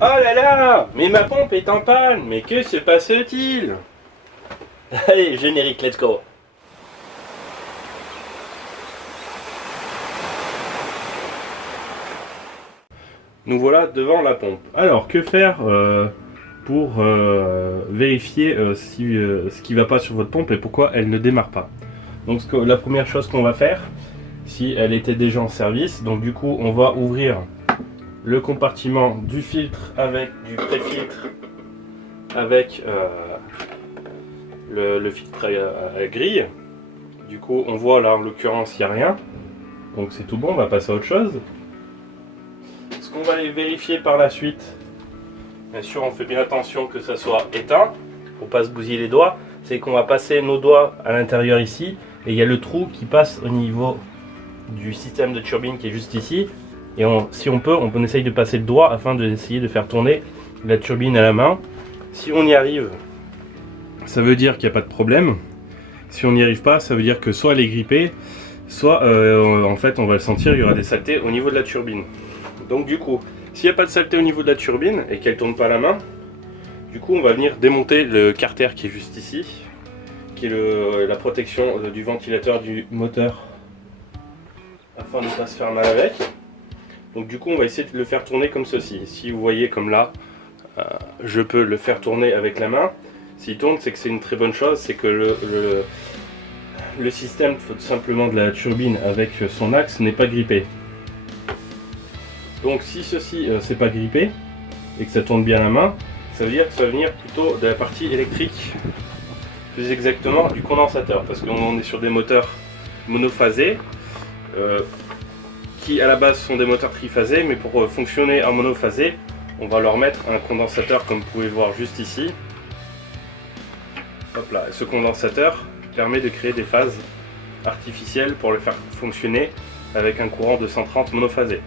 Oh là là, mais ma pompe est en panne, mais que se passe-t-il? Allez, générique, let's go. Nous voilà devant la pompe. Alors, que faire pour vérifier ce qui ne va pas sur votre pompe et pourquoi elle ne démarre pas? Donc, la première chose qu'on va faire, si elle était déjà en service, donc du coup, on va ouvrir le compartiment du filtre avec du pré-filtre, avec le filtre à grille. Du coup, on voit là en l'occurrence, il n'y a rien. Donc, c'est tout bon, on va passer à autre chose. Ce qu'on va aller vérifier par la suite, bien sûr on fait bien attention que ça soit éteint pour pas se bousiller les doigts, c'est qu'on va passer nos doigts à l'intérieur ici et il y a le trou qui passe au niveau du système de turbine qui est juste ici et si on peut, on essaye de passer le doigt afin d'essayer de faire tourner la turbine à la main. Si on y arrive, ça veut dire qu'il n'y a pas de problème. Si on n'y arrive pas, ça veut dire que soit elle est grippée, soit en fait on va le sentir, il y aura des saletés au niveau de la turbine. Donc du coup, s'il n'y a pas de saleté au niveau de la turbine et qu'elle ne tourne pas à la main, du coup on va venir démonter le carter qui est juste ici, qui est la protection du ventilateur du moteur, afin de ne pas se faire mal avec. Donc du coup on va essayer de le faire tourner comme ceci. Si vous voyez comme là, je peux le faire tourner avec la main. S'il tourne, c'est que c'est une très bonne chose, c'est que le système tout simplement de la turbine avec son axe n'est pas grippé. Donc si ceci c'est pas grippé et que ça tourne bien à la main, ça veut dire que ça va venir plutôt de la partie électrique, plus exactement du condensateur, parce qu'on est sur des moteurs monophasés qui à la base sont des moteurs triphasés, mais pour fonctionner en monophasé, on va leur mettre un condensateur comme vous pouvez voir juste ici. Hop là, ce condensateur permet de créer des phases artificielles pour le faire fonctionner avec un courant de 130 monophasé.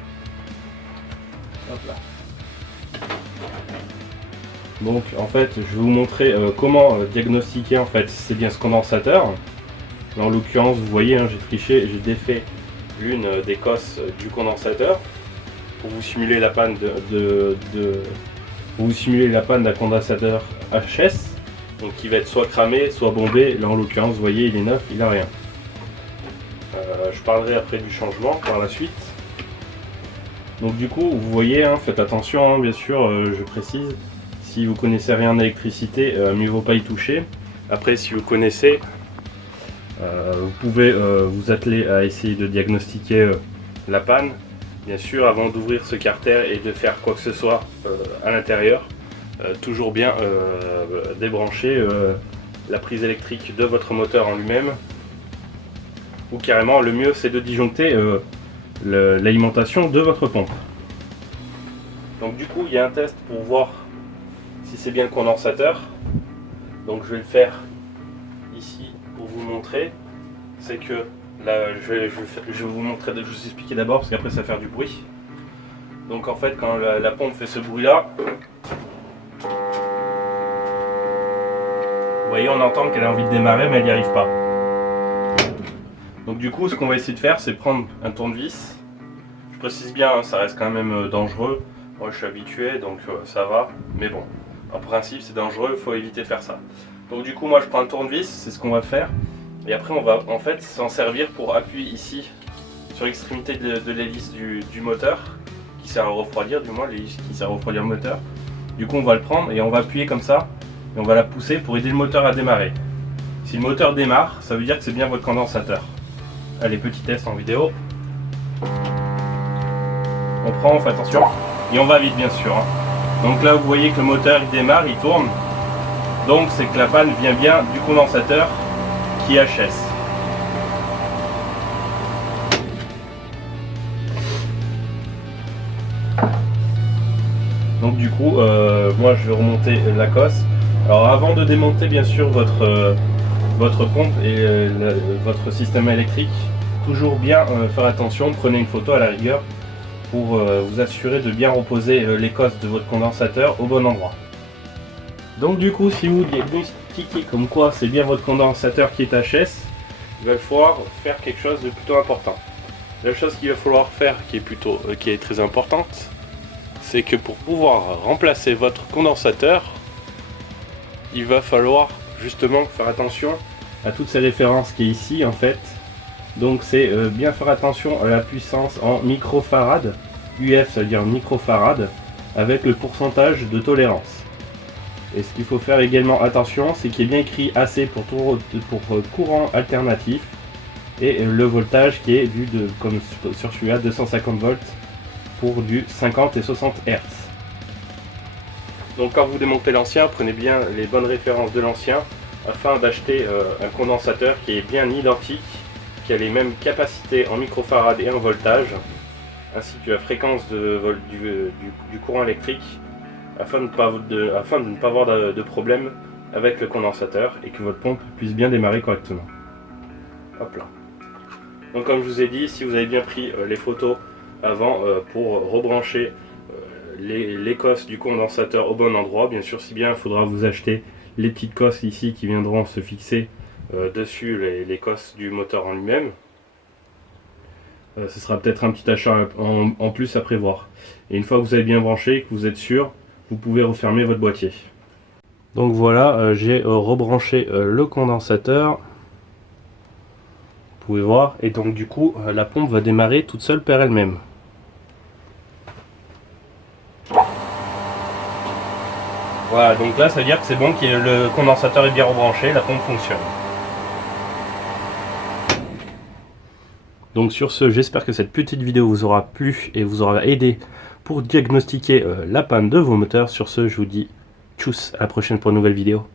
Hop là. Donc en fait je vais vous montrer comment diagnostiquer en fait si c'est bien ce condensateur. Là, en l'occurrence vous voyez j'ai triché, j'ai défait l'une des cosses du condensateur pour vous simuler la panne pour vous simuler la panne d'un condensateur HS, donc qui va être soit cramé soit bombé. Là en l'occurrence vous voyez il est neuf, il n'a rien. Je parlerai après du changement par la suite. Donc du coup, vous voyez, faites attention, bien sûr, je précise, si vous connaissez rien en électricité, mieux vaut pas y toucher. Après, si vous connaissez, vous pouvez vous atteler à essayer de diagnostiquer la panne. Bien sûr, avant d'ouvrir ce carter et de faire quoi que ce soit à l'intérieur, toujours bien débrancher la prise électrique de votre moteur en lui-même. Ou carrément, le mieux c'est de disjoncter l'alimentation de votre pompe. Donc du coup il y a un test pour voir si c'est bien le condensateur. Donc je vais le faire ici pour vous montrer. C'est que là je vais vous montrer, je vais vous expliquer d'abord parce qu'après ça va faire du bruit. Donc en fait quand la pompe fait ce bruit là, vous voyez on entend qu'elle a envie de démarrer mais elle n'y arrive pas. Donc du coup ce qu'on va essayer de faire c'est prendre un tournevis. Je précise bien, ça reste quand même dangereux. Moi je suis habitué donc ça va. Mais bon, en principe c'est dangereux, il faut éviter de faire ça. Donc du coup moi je prends un tournevis, c'est ce qu'on va faire. Et après on va en fait s'en servir pour appuyer ici sur l'extrémité de l'hélice du moteur qui sert à refroidir, du moins l'hélice qui sert à refroidir le moteur. Du coup on va le prendre et on va appuyer comme ça et on va la pousser pour aider le moteur à démarrer. Si le moteur démarre, ça veut dire que c'est bien votre condensateur. Allez, petit test en vidéo. On prend, on fait attention et on va vite bien sûr. Donc là vous voyez que le moteur il démarre, il tourne. Donc c'est que la panne vient bien du condensateur qui est HS. Donc du coup moi je vais remonter la cosse. Alors avant de démonter bien sûr votre pompe et votre système électrique, toujours bien faire attention, prenez une photo à la rigueur pour vous assurer de bien reposer les cosses de votre condensateur au bon endroit. Donc du coup si vous diagnostiquez comme quoi c'est bien votre condensateur qui est HS, il va falloir faire quelque chose de plutôt important. La chose qu'il va falloir faire qui est très importante, c'est que pour pouvoir remplacer votre condensateur, il va falloir justement faire attention à toutes ces références qui est ici en fait. Donc c'est bien faire attention à la puissance en microfarad. UF ça veut dire microfarad avec le pourcentage de tolérance. Et ce qu'il faut faire également attention, c'est qu'il est bien écrit AC pour courant alternatif et le voltage qui est vu comme sur celui-là 250 volts pour du 50 et 60 Hz. Donc quand vous démontez l'ancien, prenez bien les bonnes références de l'ancien afin d'acheter un condensateur qui est bien identique, qui a les mêmes capacités en microfarad et en voltage, ainsi que la fréquence du courant électrique, afin de ne pas avoir de problème avec le condensateur et que votre pompe puisse bien démarrer correctement. Hop là. Donc comme je vous ai dit, si vous avez bien pris les photos avant pour rebrancher les cosses du condensateur au bon endroit, bien sûr si bien il faudra vous acheter les petites cosses ici qui viendront se fixer dessus les cosses du moteur en lui-même. Ce sera peut-être un petit achat en plus à prévoir. Et une fois que vous avez bien branché, que vous êtes sûr, vous pouvez refermer votre boîtier. Donc voilà, j'ai rebranché le condensateur. Vous pouvez voir, et donc du coup la pompe va démarrer toute seule par elle-même. Voilà, donc là ça veut dire que c'est bon, que le condensateur est bien rebranché, la pompe fonctionne. Donc sur ce, j'espère que cette petite vidéo vous aura plu et vous aura aidé pour diagnostiquer la panne de vos moteurs. Sur ce, je vous dis tchuss, à la prochaine pour une nouvelle vidéo.